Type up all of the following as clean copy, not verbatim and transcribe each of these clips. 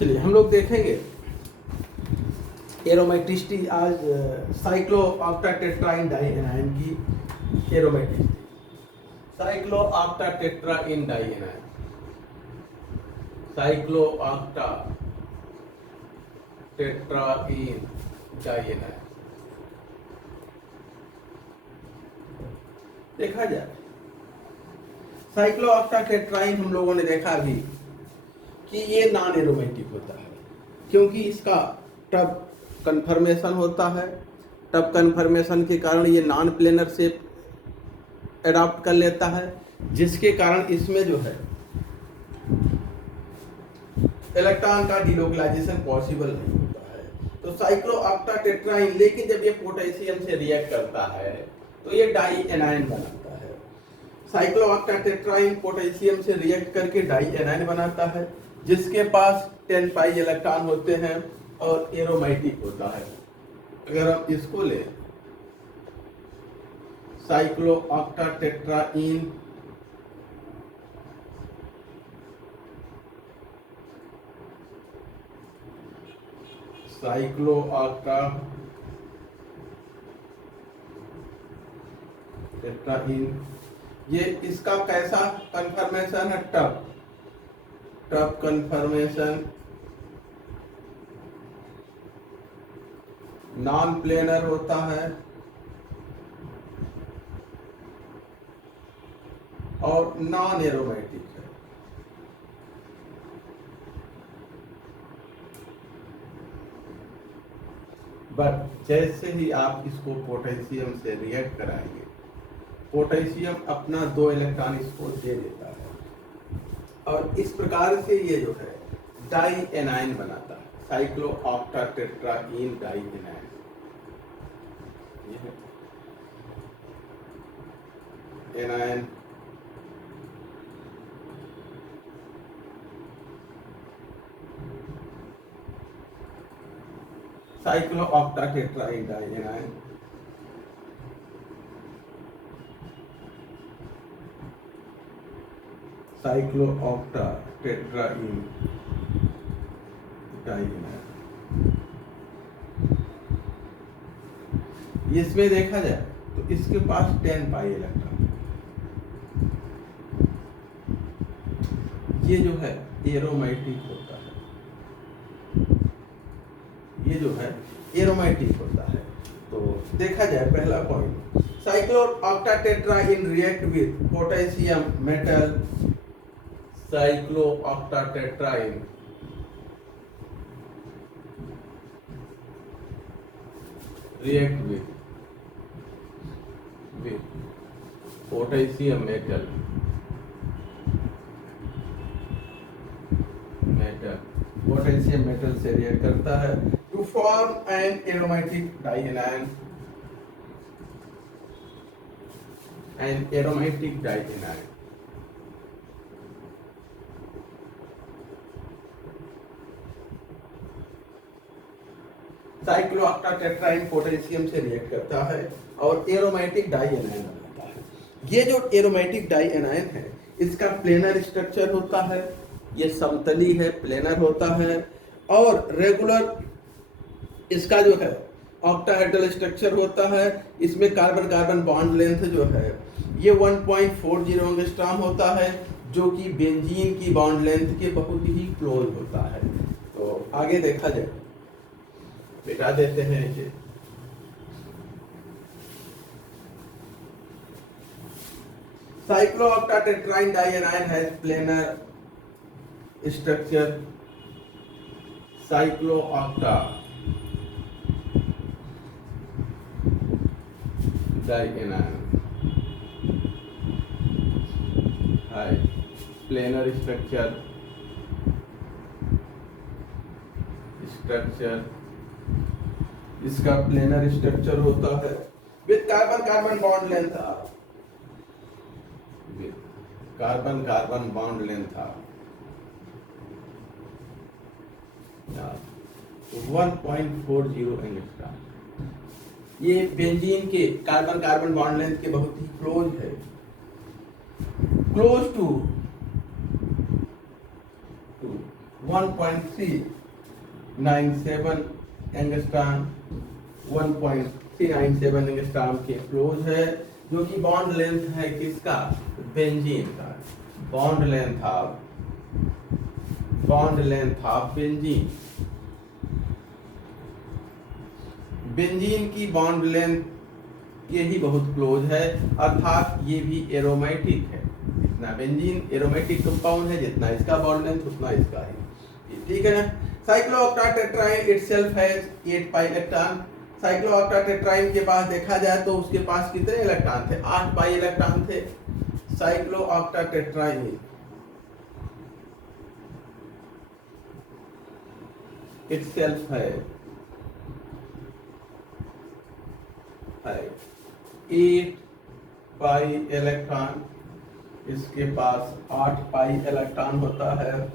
चलिए हम लोग देखेंगे एरोमेटिसिटी आज साइक्लोऑक्टाटेट्राइन डाइएनाइन की एरोमेटिसिटी। साइक्लोऑक्टाटेट्राइन डाइएनाइन, साइक्लोऑक्टाटेट्राइन डाइएनाइन देखा जाए। साइक्लोऑक्टाटेट्राइन हम लोगों ने देखा भी कि ये नॉन एरोमेटिक होता है क्योंकि इसका टब कन्फर्मेशन होता है। टब कन्फर्मेशन के कारण ये नॉन प्लेनर शेप एडॉप्ट कर लेता है, जिसके कारण इसमें जो है इलेक्ट्रॉन का डिलोकलाइजेशन पॉसिबल नहीं होता है। तो साइक्लोऑक्टाटेट्राइन लेकिन जब ये पोटेशियम से रिएक्ट करता है तो ये डाई एनायन बनाता है। साइक्लोऑक्टाटेट्राइन पोटेशियम से रिएक्ट करके डाई एनायन बनाता है, जिसके पास 10 पाई इलेक्ट्रॉन होते हैं और एरोमेटिक होता है। अगर हम इसको ले साइक्लोऑक्टाटेट्राइन साइक्लोऑक्टाटेट्राइन ये इसका कैसा कन्फर्मेशन है? टब कन्फर्मेशन नॉन प्लेनर होता है और नॉन एरोमेटिक है। बट जैसे ही आप इसको पोटेशियम से रिएक्ट कराएंगे, पोटेशियम अपना 2 इलेक्ट्रॉन इसको दे देता है और इस प्रकार से ये जो है डाई एनायन बनाता है। साइक्लोऑक्टाटेट्राइन डाई एनायन ये है anion. Cyclooctatetraene di anion cyclooctatetraene dianion. इसमें देखा जाए तो इसके पास 10 पाई इलेक्ट्रॉन। ये जो है एरोमेटिक होता है, ये जो है एरोमेटिक होता है। तो देखा जाए पहला point, cyclooctatetraene react with potassium metal. Cyclooctatetraene react with potassium metal potassium metal से रिएक्ट करता है to form an aromatic dianion. Cyclooctatetraene potassium से रिएक्ट करता है और एरोमेटिक डाइएनाइन बनाता है। ये जो एरोमेटिक डाइएनाइन है इसका प्लेनर स्ट्रक्चर होता है, ये समतली है, प्लेनर होता है और रेगुलर इसका जो है ऑक्टाहेड्रल स्ट्रक्चर होता है। इसमें कार्बन कार्बन बॉन्ड लेंथ जो है ये 1.40 एंगस्ट्रॉम होता है, जो कि बेंजीन की बॉन्ड लेंथ के बहुत ही क्लोज होता है। तो आगे देखा जाए, मिटा देते हैं इसे। Cyclooctatetraene dianion has planar structure. Cycloocta dianion है प्लेनर स्ट्रक्चर इसका प्लेनर स्ट्रक्चर होता है with carbon carbon bond length are. Carbon carbon bond length are 1.40 angstrom. ये बेंजीन के कार्बन कार्बन बॉन्ड लेंथ के बहुत ही क्लोज है, क्लोज टू 1.397 एंगस्ट्रॉम 1.397 एंगस्ट्रॉम के क्लोज है, जो कि बॉन्ड लेंथ है किसका, बेंजीन का। Bond length of benzene, benzene की बॉन्ड लेंथ ये ही बहुत क्लोज है, अर्थात ये भी एरोमेटिक है। जितना बेंजीन एरोमेटिक कंपाउंड है, जितना इसका बॉन्ड लेंथ उतना इसका है, ठीक है ना। साइक्लोऑक्टाटेट्राइन इटसेल्फ हैज 8 पाई इलेक्ट्रॉन। साइक्लोऑक्टाटेट्राइन के पास देखा जाए तो उसके पास कितने इलेक्ट्रॉन थे, 8 पाई इलेक्ट्रॉन थे। साइक्लोऑक्टाटेट्राइन इटसेल्फ है 8 पाई इलेक्ट्रॉन, इसके पास 8 पाई इलेक्ट्रॉन होता है।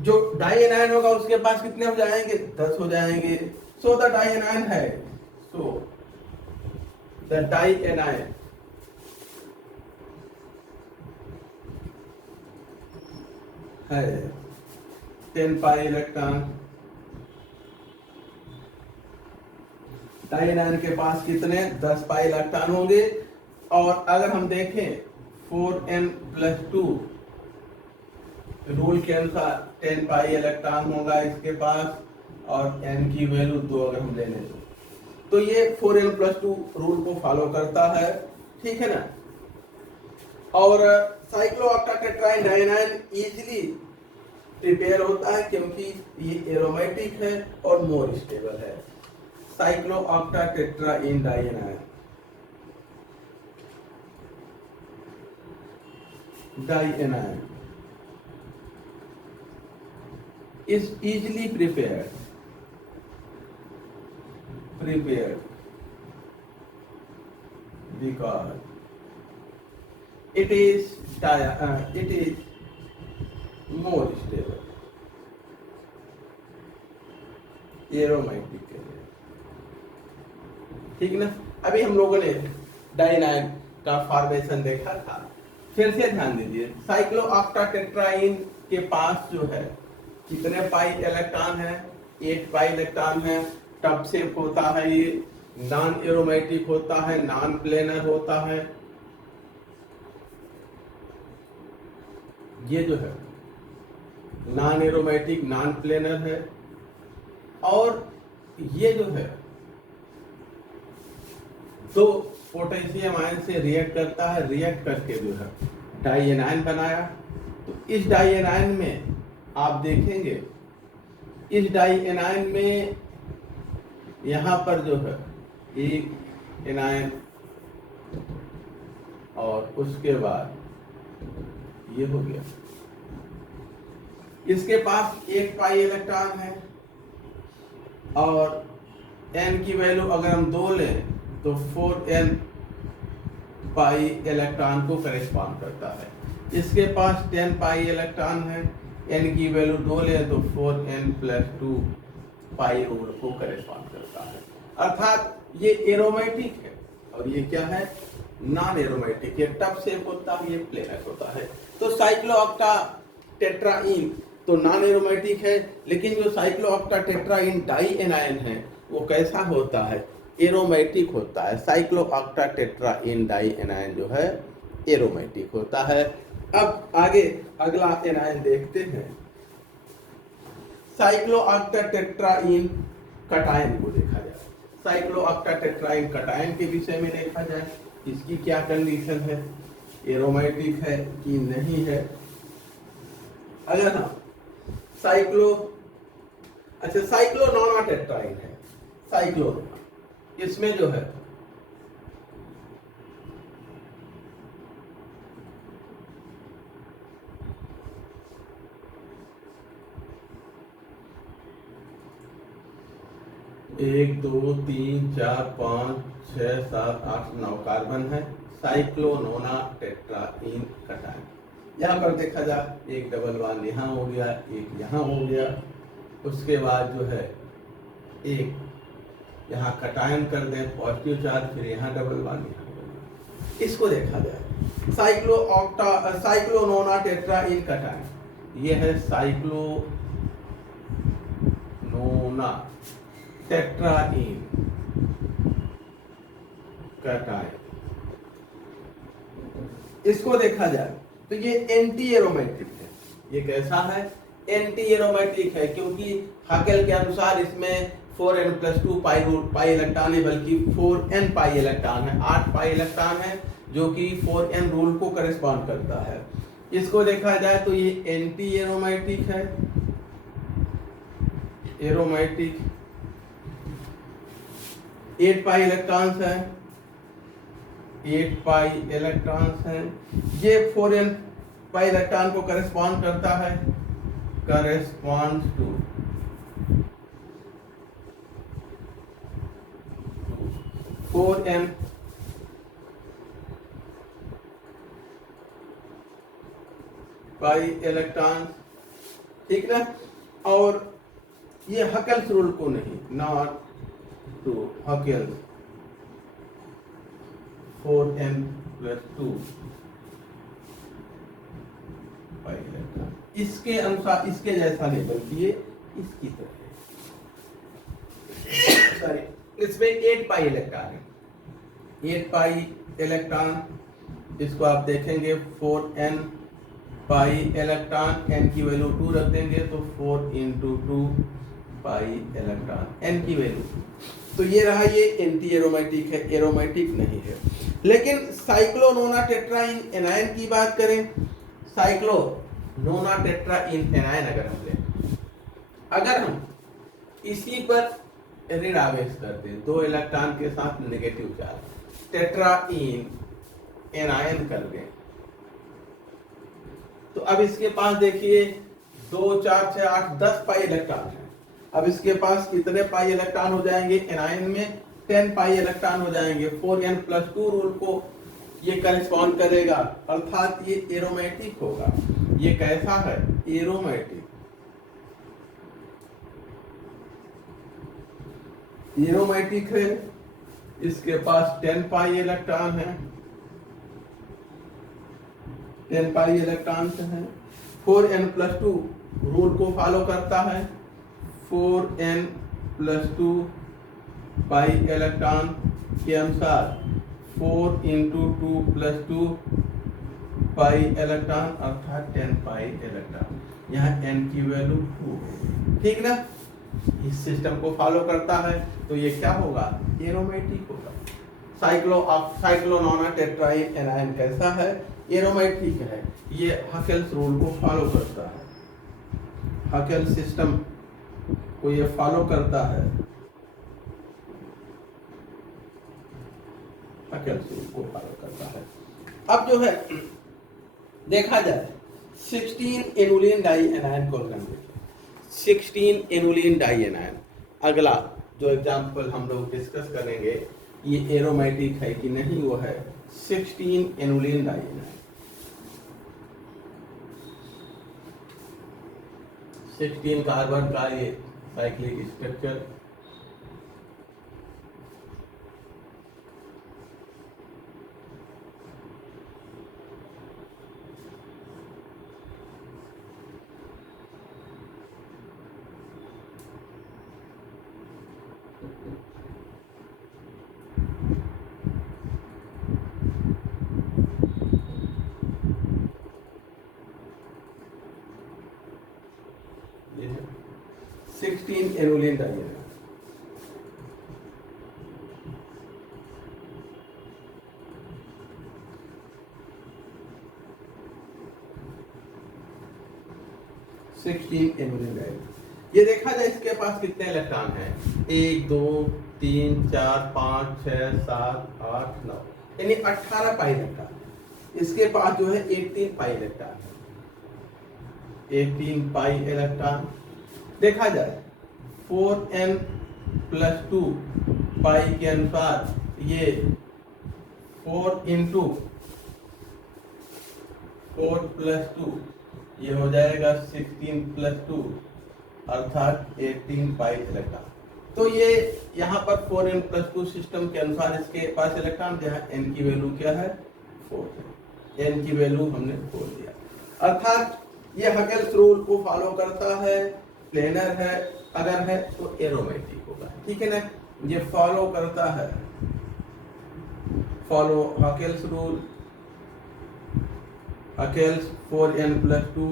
जो डाई एनायन होगा उसके पास कितने हो जाएंगे, 10 हो जाएंगे। सो द डाई एनायन है, सो द डाई एनायन है 10 पाई इलेक्ट्रॉन। डाई एनायन के पास कितने, 10 पाई इलेक्ट्रॉन होंगे। और अगर हम देखें 4n+2 रूल के अनुसार 10 पाई इलेक्ट्रॉन होगा इसके पास, और n की वैल्यू 2 अगर हम ले लें तो ये 4n+2 रूल को फॉलो करता है, ठीक है ना। और साइक्लोऑक्टाटेट्राइन डायनाइन इजीली प्रिपेयर होता है क्योंकि ये एरोमेटिक है और मोर स्टेबल है। साइक्लोऑक्टाटेट्राइन डायनाइन is easily prepared because it is more stable aromatic के लिए, ठीक ना। अभी हम लोगों ने डायनाइन का फॉर्मेशन देखा था, फिर से ध्यान दीजिए। साइक्लोऑक्टाटेट्राइन के पास जो है कितने पाई इलेक्ट्रॉन है, 8 पाई इलेक्ट्रॉन है। टब शेप होता है, ये नॉन एरोमेटिक होता है, नॉन प्लेनर होता है। ये जो है नॉन एरोमेटिक नॉन प्लेनर है। और ये जो है तो पोटेशियम आयन से रिएक्ट करता है, रिएक्ट करके जो है डाई एनायन बनाया। तो इस डाई एनायन में आप देखेंगे, इस डाई एनायन में यहाँ पर जो है एक एनायन और उसके बाद ये हो गया। इसके पास 1 पाई इलेक्ट्रॉन है और n की वैल्यू अगर हम 2 लें तो 4n पाई इलेक्ट्रॉन को करेस्पॉन्ड करता है। इसके पास 10 पाई इलेक्ट्रॉन है, n की वैल्यू 2 लें तो 4n+2 पाई रूल को करेस्पॉन्ड करता है। अर्थात ये एरोमेटिक है और ये क्या है, नॉन एरोमेटिक। ये टब शेप होता है, ये प्लेनर होता है। तो साइक्लोऑक्टाटेट्राइन तो नॉन एरोमेटिक है, लेकिन जो साइक्लोऑक्टाटेट्राइन डाई एनायन है वो कैसा होता है, एरोमेटिक होता है। साइक्लोऑक्टाटेट्राइन डाई एनायन जो है एरोमेटिक होता है। अब आगे अगला एनायन देखते हैं, साइक्लोऑक्टाटेट्राइन कटायन को देखा जाए। साइक्लोऑक्टाटेट्राइन कटायन के विषय में देखा जाए, इसकी क्या कंडीशन है, एरोमेटिक है कि नहीं है। अगर हम साइक्लोनोनाटेट्राइन है, साइक्लोनोना, इसमें जो है एक 2 3 4 5 6 7 8 9 कार्बन है। साइक्लोनोनाटेट्राइन कटायन यहाँ पर देखा जाए, एक डबल बॉन्ड यहाँ हो गया, एक यहाँ हो गया, उसके बाद जो है एक यहाँ कटायन कर दें पॉजिटिव चार्ज, फिर यहाँ डबल बॉन्ड यहाँ हो गया। इसको देखा जाए साइक्लोनोनाटेट्राइन कटायन, ये है साइक्लोनोनाटेट्राइन नोना टेट्राइन कैटायन। इसको देखा जाए तो ये एंटी एरोमेटिक है। ये कैसा है? एंटी एरोमेटिक है, क्योंकि हाकेल के अनुसार इसमें 4n+2 पाई इलेक्ट्रॉन है, बल्कि 4n पाई इलेक्ट्रॉन है, 8 पाई इलेक्ट्रॉन है, जो कि 4n रूल को करेस्पॉन्ड करता है। इसको देखा जाए तो ये एंटी एरोमेटिक है, एरोमेटिक 8 पाई इलेक्ट्रॉन्स है, 8 पाई इलेक्ट्रॉन्स हैं। ये 4n पाई इलेक्ट्रॉन को करेस्पॉन्ड करता है, correspond to 4n pi electron, ठीक ना। और ये हकेल्स रूल को नहीं, not to Huckel's 4n+2 pi electron, इसके अनुसार इसके जैसा नहीं, बल्कि ये इसकी तरह है। सॉरी, इसमें 8 पाई इलेक्ट्रॉन है, 8 पाई इलेक्ट्रॉन। इसको आप देखेंगे 4n पाई इलेक्ट्रॉन, n की वैल्यू 2 रख देंगे तो 4 × 2 पाई इलेक्ट्रॉन, n की वैल्यू। तो ये रहा, ये एंटी एरोमेटिक है, एरोमेटिक नहीं है। लेकिन साइक्लोनोना टेट्राइन एनायन की बात करें, साइक्लोनोना टेट्राइन एनायन अगर हम लें, अगर हम इसी पर ऋण आवेश करते हैं, 2 इलेक्ट्रॉन के साथ नेगेटिव चार्ज, टेट्राइन एनायन कर दें, तो अब इसके पास देखिए 2 4 6 8 10 पाई इलेक्ट्रॉन है। अब इसके पास कितने पाई इलेक्ट्रॉन हो जाएंगे? एनायन में 10 पाई इलेक्ट्रॉन हो जाएंगे। 4n+2 रूल को ये करेस्पॉन्ड करेगा, अर्थात ये एरोमेटिक होगा। ये कैसा है? एरोमेटिक, एरोमेटिक है। इसके पास 10 पाई इलेक्ट्रॉन है, 10 पाई इलेक्ट्रॉन है। 4n+2 रूल को फॉलो करता है, 4n+2 पाई इलेक्ट्रॉन के अनुसार 4 × 2+2 पाई इलेक्ट्रॉन, अर्थात 10 पाई इलेक्ट्रॉन। यहाँ n की वैल्यू 2 है, ठीक ना। इस सिस्टम को फॉलो करता है, तो ये क्या होगा? एरोमेटिक होगा। साइक्लोनोना टेट्राइन एनायन कैसा है? एरोमेटिक है। ये हकेल्स रूल को फॉलो करता है, हकेल सिस्टम को ये फॉलो करता है, हकेल्स रूल को फॉलो करता है। अब जो है देखा जाए 16 एनुलिन डाई एनायन को अगर देखें, 16 एनुलिन डाई एनायन, अगला जो एग्जांपल हम लोग डिस्कस करेंगे, ये एरोमेटिक है कि नहीं, वो है 16 एनुलिन डाई एनायन। 16 कार्बन का ये साइक्लिक स्ट्रक्चर, ये है 16 एनुलिन डाई एनायन। ये देखा जाए इसके पास कितने इलेक्ट्रॉन हैं? 1 2 3 4 5 6 7 8 9, यानी 18 पाई इलेक्ट्रॉन। इसके पास जो है 18 पाई इलेक्ट्रॉन है, 18 पाई इलेक्ट्रॉन। देखा जाए 4n+2 पाई के अनुसार ये 4 × 4+2 ये हो जाएगा 16+2, अर्थात 18 पाई इलेक्ट्रॉन। तो ये यहाँ पर 4n+2 सिस्टम के अनुसार इसके पास इलेक्ट्रॉन, जहाँ n की वैल्यू क्या है? 4 है। n की वैल्यू हमने 4 दिया, अर्थात ये हकेल्स रूल को फॉलो करता है, प्लेनर है, अगर है तो एरोमेटिक होगा, ठीक है ना। ये फॉलो करता है, फॉलो हकेल्स रूल, हकेल्स 4n+2,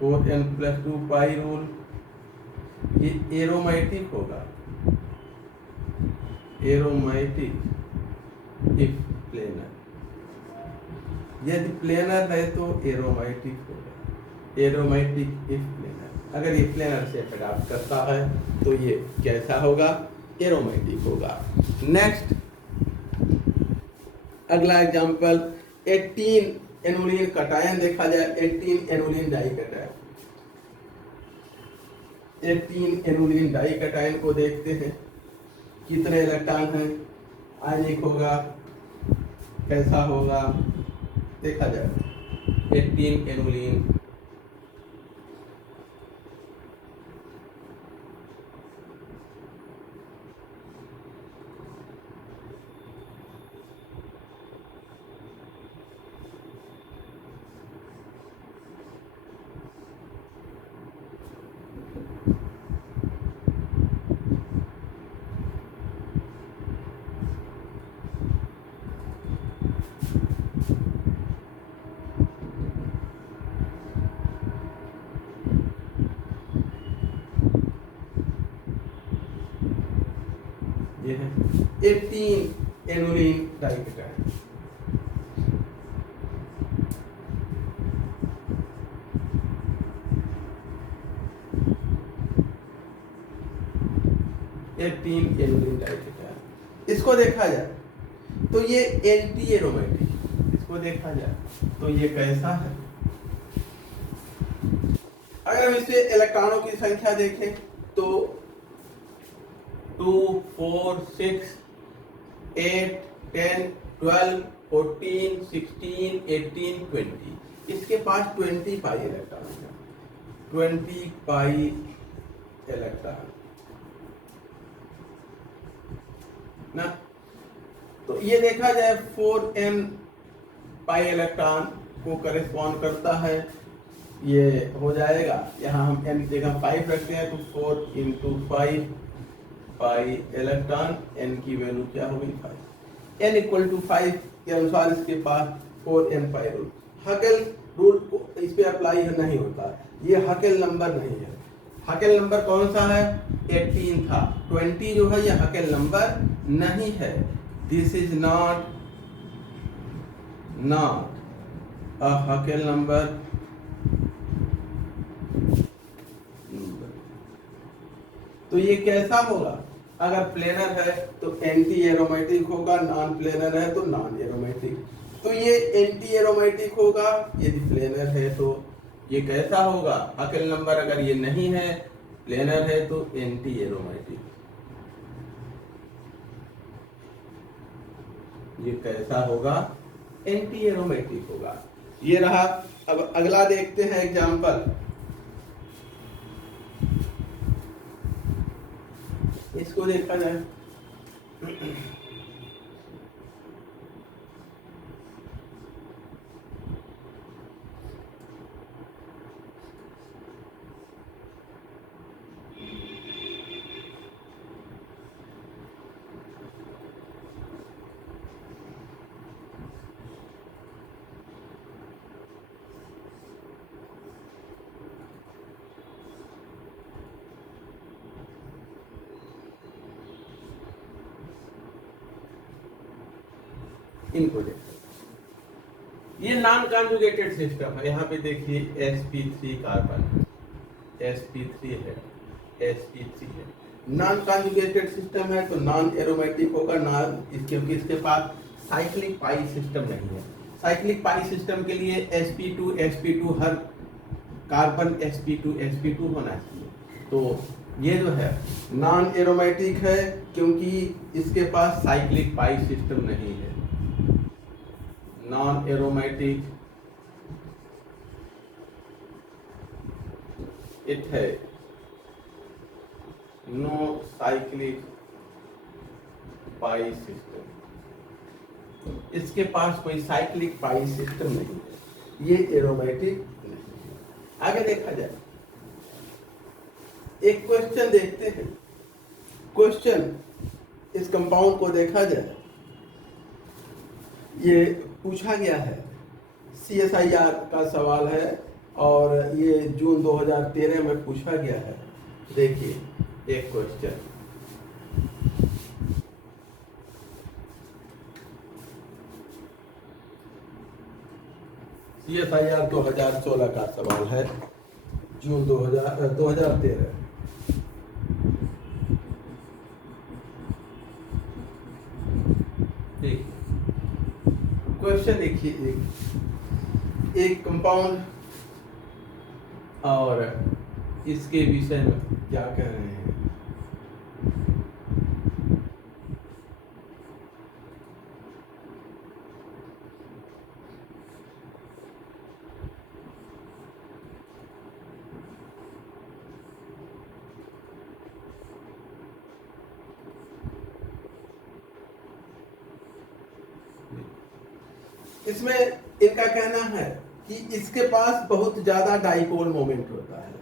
4n+2 पाई रूल, ये एरोमेटिक होगा, एरोमेटिक इफ प्लेनर। यदि प्लेनर है तो एरोमेटिक होगा, एरोमेटिक इफ प्लेनर। अगर ये प्लेनर से अडॉप्ट करता है तो ये कैसा होगा, एरोमेटिक होगा। नेक्स्ट अगला एग्जांपल 18 एनुलिन कटायन देखा जाए, 18 एनुलिन डाइकटायन, 18 एनुलिन डाइकटायन को देखते हैं, कितने इलेक्ट्रॉन हैं, आयनिक होगा, कैसा होगा, देखा जाए। 18 एनुलिन ये है 18 एनुलिन डाइकटायन। इसको देखा जाए तो ये एंटी एरोमेटिक, इसको देखा जाए तो ये कैसा है। अगर हम इसे इलेक्ट्रॉनों की संख्या देखें तो 2, 4, 6, 8, 10, 12, 14, 16, 18, 20, इसके पास 20 पाई इलेक्ट्रॉन है, 20 पाई इलेक्ट्रॉन ना। तो ये देखा जाए 4n पाई इलेक्ट्रॉन को करेस्पॉन्ड करता है, ये हो जाएगा, यहाँ हम n की जगह 5 रखते हैं तो 4 × 5 पाई इलेक्ट्रॉन, n की वैल्यू क्या होगी 5, n = 5 के अनुसार इसके पास 4n पाई रूल। हकेल रूल इस पे अप्लाई नहीं होता, ये हकेल नंबर नहीं है। हकेल नंबर कौन सा है, 18 था, 20 जो है ये हकेल नंबर नहीं है। This is not a Hückel number. तो ये कैसा होगा, अगर प्लेनर है तो एंटी एरोमेटिक होगा, नॉन प्लेनर है तो नॉन एरोमेटिक। तो ये एंटी एरोमेटिक होगा, यदि प्लेनर है तो ये कैसा होगा, हकेल नंबर अगर ये नहीं है, प्लेनर है तो एंटी एरोमेटिक। ये कैसा होगा, एंटी एरोमेटिक होगा। ये रहा। अब अगला देखते हैं एग्जांपल, इसको देखा जाए। इनको देखो, ये नॉन कॉन्जुगेटेड सिस्टम है। यहाँ पे देखिए sp3 कार्बन, sp3 है, sp3 है, नॉन कॉन्जुगेटेड सिस्टम है तो नॉन एरोमेटिक होगा, नॉन क्योंकि इसके पास साइक्लिक पाई सिस्टम नहीं है। साइक्लिक पाई सिस्टम के लिए sp2 हर कार्बन sp2 होना चाहिए। तो ये जो है नॉन एरोमेटिक है क्योंकि इसके पास साइक्लिक पाई सिस्टम नहीं है। नॉन एरोमेटिक इट है नो साइक्लिक पाई सिस्टम, इसके पास कोई साइक्लिक पाई सिस्टम नहीं है, ये एरोमेटिक आगे देखा जाए, एक क्वेश्चन देखते हैं। क्वेश्चन, इस कंपाउंड को देखा जाए, ये पूछा गया है, CSIR का सवाल है और ये जून 2013 में पूछा गया है। देखिए एक क्वेश्चन, CSIR 2016 का सवाल है, जून 2013। ठीक, क्वेश्चन देखिए, एक कंपाउंड और इसके विषय में क्या कह रहे हैं। इसमें इनका कहना है कि इसके पास बहुत ज्यादा डाइपोल मोमेंट होता है,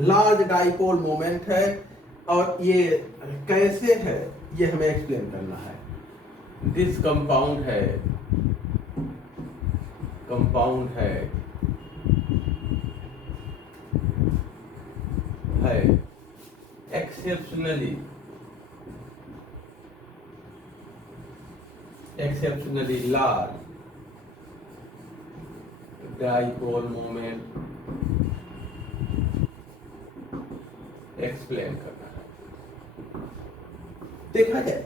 लार्ज डाइपोल मोमेंट है, और ये कैसे है ये हमें एक्सप्लेन करना है। दिस कंपाउंड है exceptionally large dipole moment explain करना है। देखा जाए,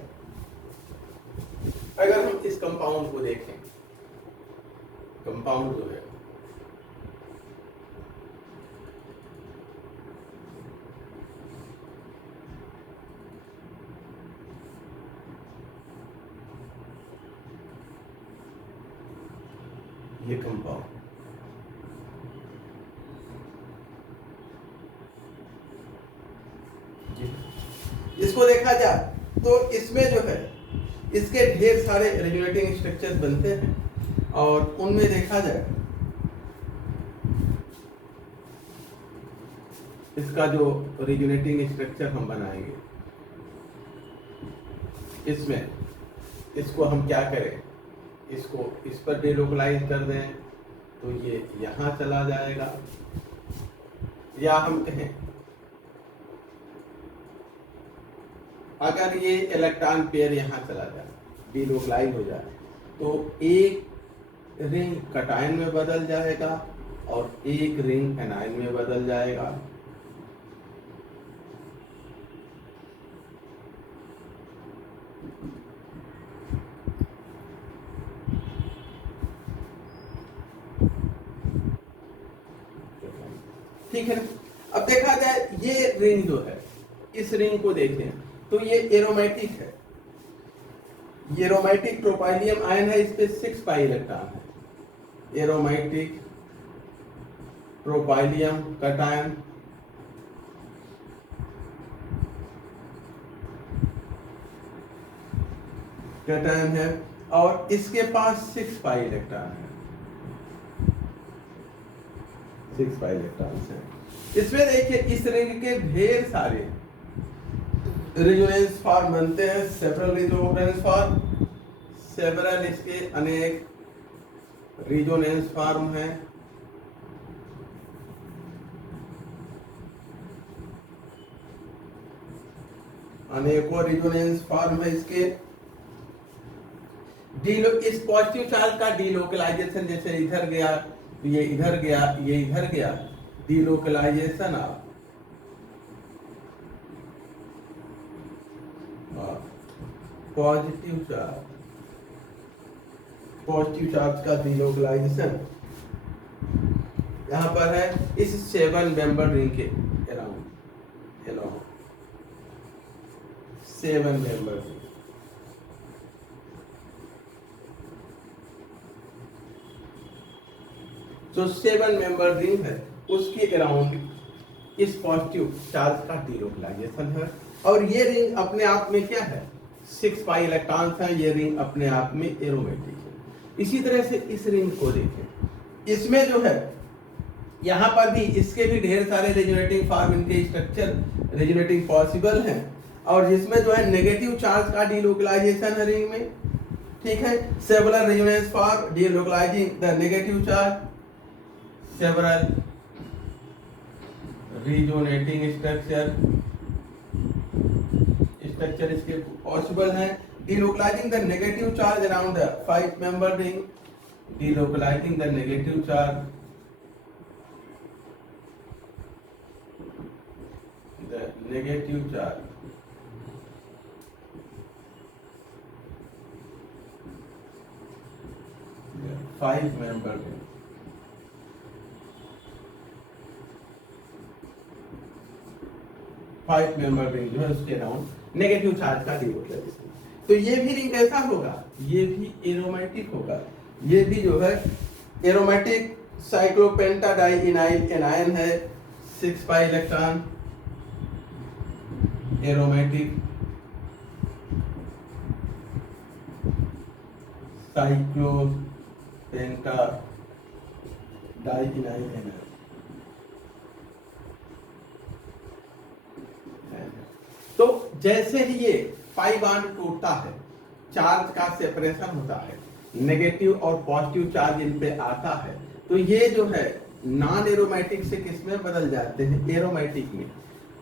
अगर हम इस कंपाउंड को देखें, कंपाउंड जो है ये कंपाउंड, इसको देखा जाए तो इसमें जो है इसके ढेर सारे रेजोनेटिंग स्ट्रक्चर्स बनते हैं, और उनमें देखा जाए इसका जो रेजोनेटिंग स्ट्रक्चर हम बनाएंगे, इसमें इसको हम क्या करें, इसको इस पर डिलोकलाइज कर दें तो ये यहाँ चला जाएगा, या हम कहें अगर ये इलेक्ट्रॉन पेयर यहाँ चला जाए, डिलोकलाइज हो जाए, तो एक रिंग कटायन में बदल जाएगा और एक रिंग एनायन में बदल जाएगा। ठीक है, अब देखा जाए ये रिंग जो है, इस रिंग को देखें तो ये एरोमेटिक है, ये एरोमेटिक ट्रोपाइलियम आयन है, इस पे 6 पाई इलेक्ट्रॉन है। एरोमेटिक ट्रोपाइलियम कटायन, कटायन है, और इसके पास 6 पाई इलेक्ट्रॉन है, 6 पाई इलेक्ट्रॉन है। इसमें देखिए इस रिंग के ढेर सारे रेजोनेंस फॉर्म बनते हैं, सेवरल रेजोनेंस फॉर्म, सेवरल इसके अनेक रेजोनेंस फॉर्म हैं। अनेकों रेजोनेंस फॉर्म है इसके। इस पॉजिटिव चार्ज का डीलोकलाइजेशन, जैसे इधर गया, ये इधर गया, ये इधर गया, डीलोकलाइजेशन ऑफ पॉजिटिव चार्ज का डीलोकलाइजेशन यहां पर है इस 7 मेंबर रिंग के अराउंड, 7 मेंबर रिंग। जो 7 मेंबर रिंग है उसके अराउंड इस पॉजिटिव चार्ज का डीलोकलाइजेशन है, और ये रिंग अपने आप में क्या है, 6 पाई इलेक्ट्रॉन्स है, ये रिंग अपने आप में एरोमेटिक है। इसी तरह से इस रिंग को देखें, इसमें जो है यहाँ पर भी इसके भी ढेर सारे रेजोनेटिंग फॉर्म, इनके स्ट्रक्चर रेजोनेटिंग पॉसिबल हैं, और जिसमें जो है नेगेटिव चार्ज का डीलोकलाइजेशन है रिंग में, ठीक है। Several resonance for delocalising the negative charge, several resonating structure इसके पॉसिबल हैं। Delocalising the negative charge around the 5 member ring, delocalising the negative charge, the negative charge five member में ring जो है उसके अराउंड नेगेटिव चार्ज का delocalisation. तो ये भी रिंग कैसा होगा, ये भी एरोमेटिक होगा, ये भी जो है एरोमेटिक साइक्लोपेंटाडाइइनाइल एनायन है, 6 पाई इलेक्ट्रॉन एरोमेटिक साइक्लोपेंटाडाइइनाइल एनायन। तो जैसे ही ये पाई बॉन्ड टूटता है, चार्ज का सेपरेशन होता है, नेगेटिव और पॉजिटिव चार्ज इन पे आता है, तो ये जो है नॉन एरोमेटिक से किसमें बदल जाते हैं, एरोमेटिक में,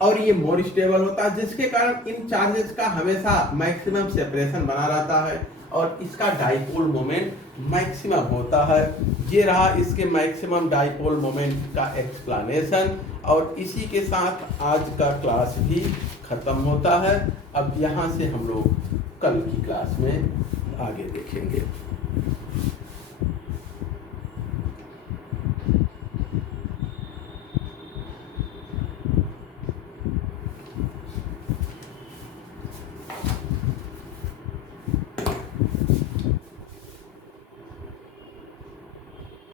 और ये मोर स्टेबल होता है, जिसके कारण इन चार्जेस का हमेशा मैक्सिमम सेपरेशन बना रहता है और इसका डाइपोल मोमेंट मैक्सिमम होता है। ये रहा इसके मैक्सिमम डाइपोल मोमेंट का एक्सप्लेनेशन, और इसी के साथ आज का क्लास भी खत्म होता है। अब यहाँ से हम लोग कल की क्लास में आगे देखेंगे।